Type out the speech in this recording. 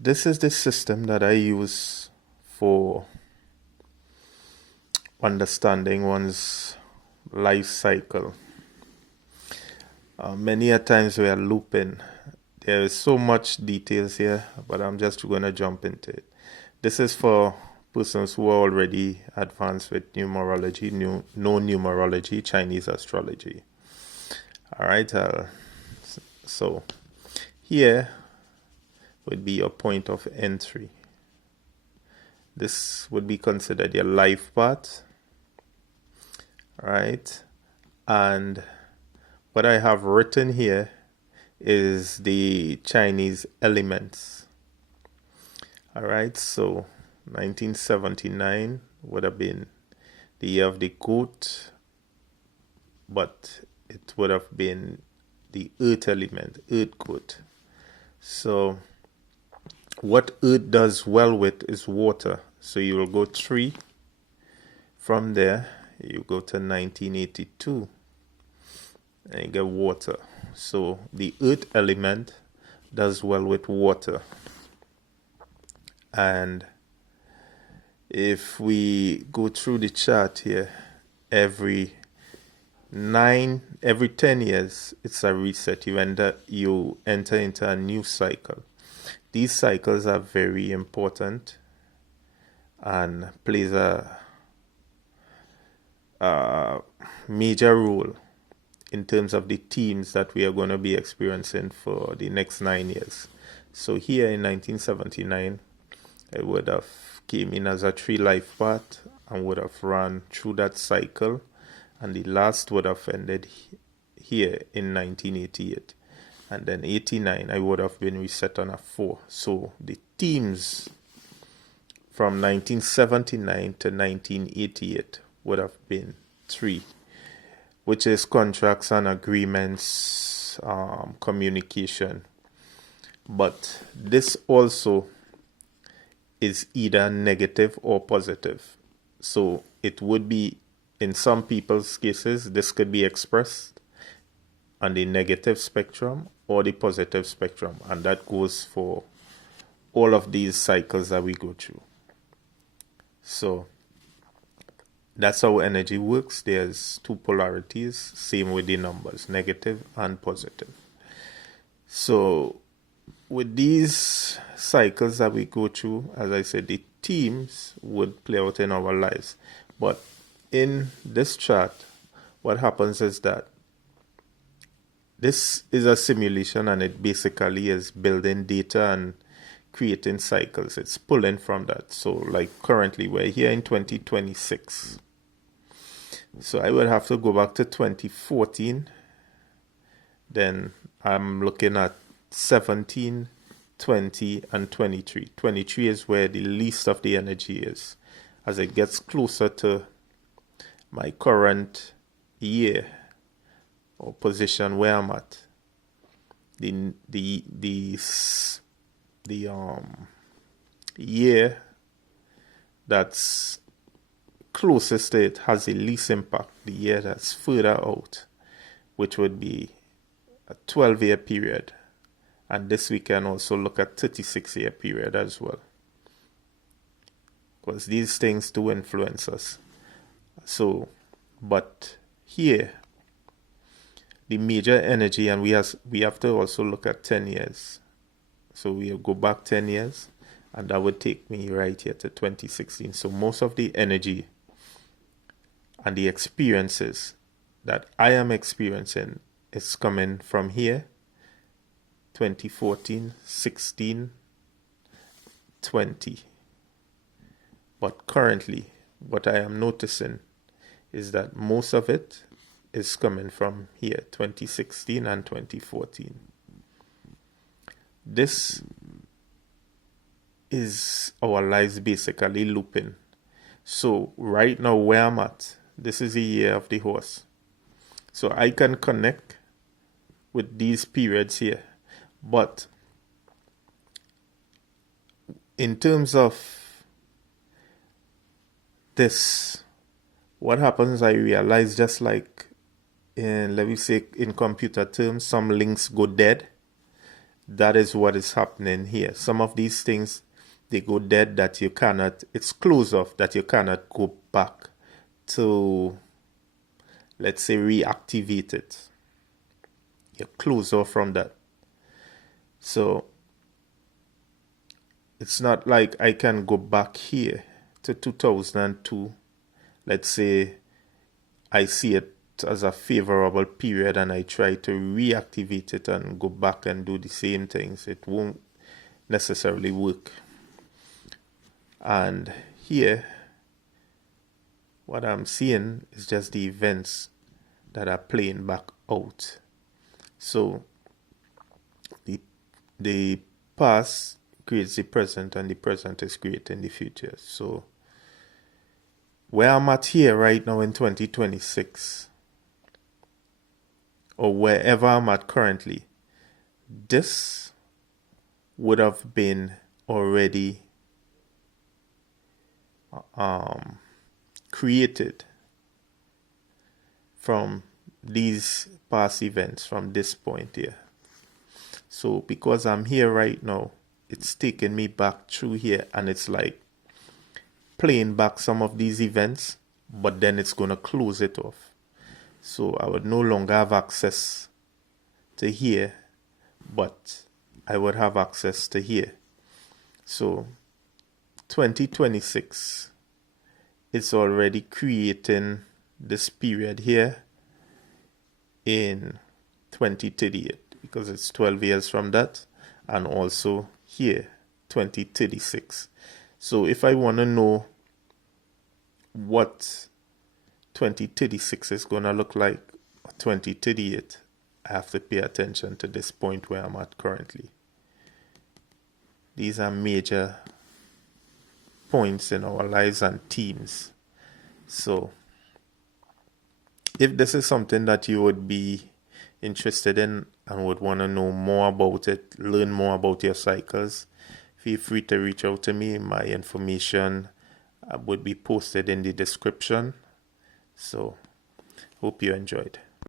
This is the system that I use for understanding one's life cycle. Many a times we are looping. There is so much details here, but I'm just going to jump into it. This is for persons who are already advanced with numerology, know numerology, Chinese astrology. All right, so here would be your point of entry. This would be considered your life path, right? And what I have written here is the Chinese elements. All right, so 1979 would have been the year of the goat, but it would have been the earth element, earth goat. So what earth does well with is water. So you will go 3. From there, you go to 1982 and you get water. So the earth element does well with water. And if we go through the chart here, every 10 years, it's a reset. You enter into a new cycle. These cycles are very important and plays a major role in terms of the themes that we are going to be experiencing for the next 9 years. So here in 1979, I would have came in as a 3 life path and would have run through that cycle, and the last would have ended here in 1988. And then 89, I would have been reset on a 4. So the themes from 1979 to 1988 would have been 3, which is contracts and agreements, communication. But this also is either negative or positive. So it would be, in some people's cases, this could be expressed on the negative spectrum or the positive spectrum. And that goes for all of these cycles that we go through. So that's how energy works. There's 2 polarities, same with the numbers, negative and positive. So with these cycles that we go through, as I said, the themes would play out in our lives. But in this chart, what happens is that this is a simulation, and it basically is building data and creating cycles. It's pulling from that. So like currently we're here in 2026. So I would have to go back to 2014. Then I'm looking at 17, 20, and 23. 23 is where the least of the energy is. As it gets closer to my current year or position where I'm at, the year that's closest to it has the least impact. The year that's further out, which would be a 12-year period. And this we can also look at 36-year period as well, because these things do influence us. So, but here, the major energy, and we have to also look at 10 years. So we'll go back 10 years, and that would take me right here to 2016. So most of the energy and the experiences that I am experiencing is coming from here, 2014, 16, 20. But currently, what I am noticing is that most of it is coming from here, 2016 and 2014. This is our lives basically looping. So right now where I'm at, this is the year of the horse. So I can connect with these periods here. But in terms of this, what happens, I realize, just like in, let me say, in computer terms, some links go dead that is what is happening here. Some of these things, they go dead that you cannot, it's closed off that you cannot go back to, let's say, reactivate it. You're closed off from that. So it's not like I can go back here to 2002. Let's say I see it as a favorable period and I try to reactivate it and go back and do the same things. It won't necessarily work. And here, what I'm seeing is just the events that are playing back out. So the past creates the present and the present is creating the future. So where I'm at here right now in 2026, or wherever I'm at currently, this would have been already created from these past events, from this point here. So because I'm here right now, it's taking me back through here, and it's like playing back some of these events, but then it's going to close it off. So I would no longer have access to here, but I would have access to here. So 2026, it's already creating this period here in 2038, because it's 12 years from that, and also here 2036. So if I want to know what 2036 is going to look like, or 2038, I have to pay attention to this point where I'm at currently. These are major points in our lives and themes. So if this is something that you would be interested in and would want to know more about it, learn more about your cycles, feel free to reach out to me. My information would be posted in the description. So hope you enjoyed.